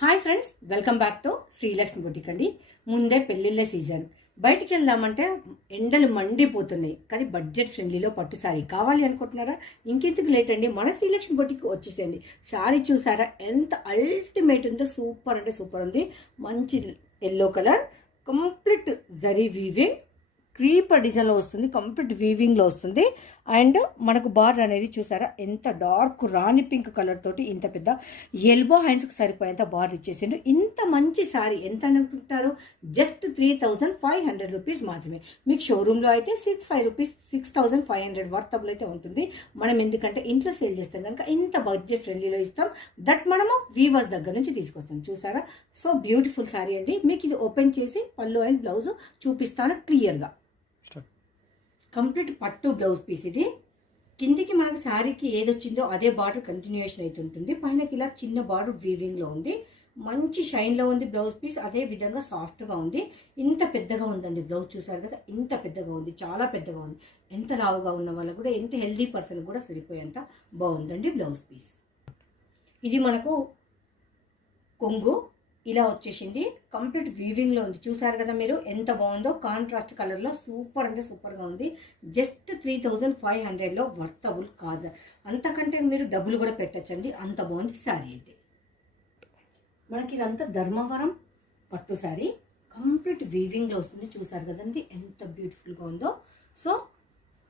Hi friends, welcome back to Srilakshmi boutique అండి. ముందే పెళ్ళిళ్ళ సీజన్, బయటికి వెళ్దామంటే ఎండలు మండిపోతున్నాయి. కానీ బడ్జెట్ ఫ్రెండ్లీలో పట్టు శారీ కావాలి అనుకుంటున్నారా? ఇంకెందుకు లేట్ అండి, మన శ్రీలక్ష్మి బుటిక్ వచ్చేసేయండి. శారీ చూసారా ఎంత అల్టిమేట్ ఉందో, సూపర్ అంటే సూపర్ ఉంది. మంచి yellow colour, complete zari weaving, creeper డిజైన్లో వస్తుంది, కంప్లీట్ వీవింగ్లో వస్తుంది. అండ్ మనకు బార్డర్ అనేది చూసారా ఎంత డార్క్ రాణి పింక్ కలర్ తోటి ఇంత పెద్ద ఎల్బో హ్యాండ్స్కి సరిపోయేంత బార్డర్ ఇచ్చేసిండు. ఇంత మంచి శారీ ఎంత అనుకుంటారు? జస్ట్ 3500 రూపీస్ మాత్రమే. మీకు షోరూంలో అయితే 6500 వర్తబుల్ అయితే ఉంటుంది. మనం ఎందుకంటే ఇంట్లో సేల్ చేస్తాం కనుక ఇంత బడ్జెట్ ఫ్రెండ్లీలో ఇస్తాం. దట్ మనము వీవర్స్ దగ్గర నుంచి తీసుకొస్తాం. చూసారా, సో బ్యూటిఫుల్ శారీ అండి. మీకు ఇది ఓపెన్ చేసి పళ్ళు అండ్ బ్లౌజ్ చూపిస్తాను క్లియర్గా. కంప్లీట్ పట్టు బ్లౌజ్ పీస్ ఇది. కిందికి మనకు శారీకి ఏదొచ్చిందో అదే బార్డర్ కంటిన్యూషన్ అయితే ఉంటుంది. పైనకి ఇలా చిన్న బార్డర్ వీవింగ్లో ఉంది. మంచి షైన్లో ఉంది బ్లౌజ్ పీస్. అదే విధంగా సాఫ్ట్గా ఉంది. ఇంత పెద్దగా ఉందండి బ్లౌజ్, చూసారు కదా ఇంత పెద్దగా ఉంది, చాలా పెద్దగా ఉంది. ఎంత లావుగా ఉన్న వాళ్ళకు కూడా, ఎంత హెల్దీ పర్సన్ కూడా సరిపోయేంత బాగుందండి బ్లౌజ్ పీస్. ఇది మనకు కొంగు ఇలా వచ్చేసింది. కంప్లీట్ వీవింగ్లో ఉంది. చూసారు కదా మీరు ఎంత బాగుందో, కాంట్రాస్ట్ కలర్లో సూపర్ అంటే సూపర్గా ఉంది. జస్ట్ 3500లో వర్తబుల్ కాదు, అంతకంటే మీరు డబ్బులు కూడా పెట్టచ్చండి, అంత బాగుంది శారీ అయితే. మనకి ఇదంతా ధర్మవరం పట్టు శారీ, కంప్లీట్ వీవింగ్లో వస్తుంది. చూసారు కదండి ఎంత బ్యూటిఫుల్గా ఉందో. సో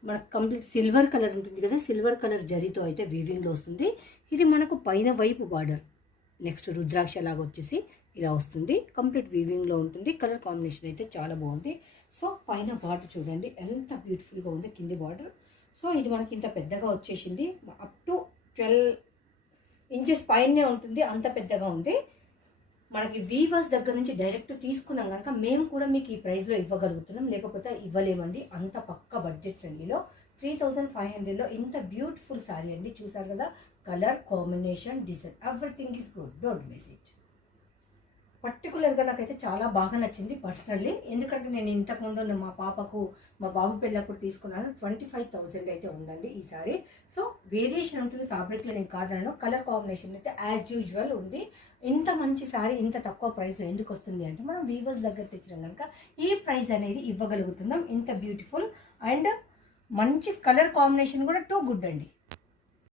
మనకు కంప్లీట్ సిల్వర్ కలర్ ఉంటుంది కదా, సిల్వర్ కలర్ జరీతో అయితే వీవింగ్లో వస్తుంది. ఇది మనకు పైన వైపు బార్డర్, నెక్స్ట్ రుద్రాక్ష లాగా వచ్చేసి ఇలా వస్తుంది. కంప్లీట్ వీవింగ్లో ఉంటుంది. కలర్ కాంబినేషన్ అయితే చాలా బాగుంది. సో పైన బార్డర్ చూడండి ఎంత బ్యూటిఫుల్గా ఉంది, కింది బార్డర్. సో ఇది మనకి ఇంత పెద్దగా వచ్చేసింది. అప్ టు 12 ఇంచెస్ పైనే ఉంటుంది, అంత పెద్దగా ఉంది. మనకి వీవర్స్ దగ్గర నుంచి డైరెక్ట్ తీసుకున్నాం కనుక మేము కూడా మీకు ఈ ప్రైస్లో ఇవ్వగలుగుతున్నాం, లేకపోతే ఇవ్వలేమండి. అంత పక్క బడ్జెట్ ఫ్రెండ్లీలో 3500లో ఇంత బ్యూటిఫుల్ శారీ అండి. చూసారు కదా, colour combination, design, everything is good, don't miss it. పర్టికులర్గా నాకైతే చాలా బాగా నచ్చింది పర్సనల్లీ. ఎందుకంటే నేను ఇంతకుముందు మా పాపకు, మా బాబు పెళ్ళప్పుడు తీసుకున్నాను. 25,000 అయితే ఉందండి ఈ సారీ. సో వేరియేషన్ ఉంటుంది ఫ్యాబ్రిక్లో, నేను కాదనను. కలర్ కాంబినేషన్ అయితే యాజ్ యూజువల్ ఉంది. ఇంత మంచి శారీ ఇంత తక్కువ ప్రైస్లో ఎందుకు వస్తుంది అంటే, మనం వీవర్స్ దగ్గర తెచ్చినాం కనుక ఈ ప్రైస్ అనేది ఇవ్వగలుగుతున్నాం. ఇంత బ్యూటిఫుల్ అండ్ మంచి కలర్ కాంబినేషన్ కూడా టూ గుడ్ అండి.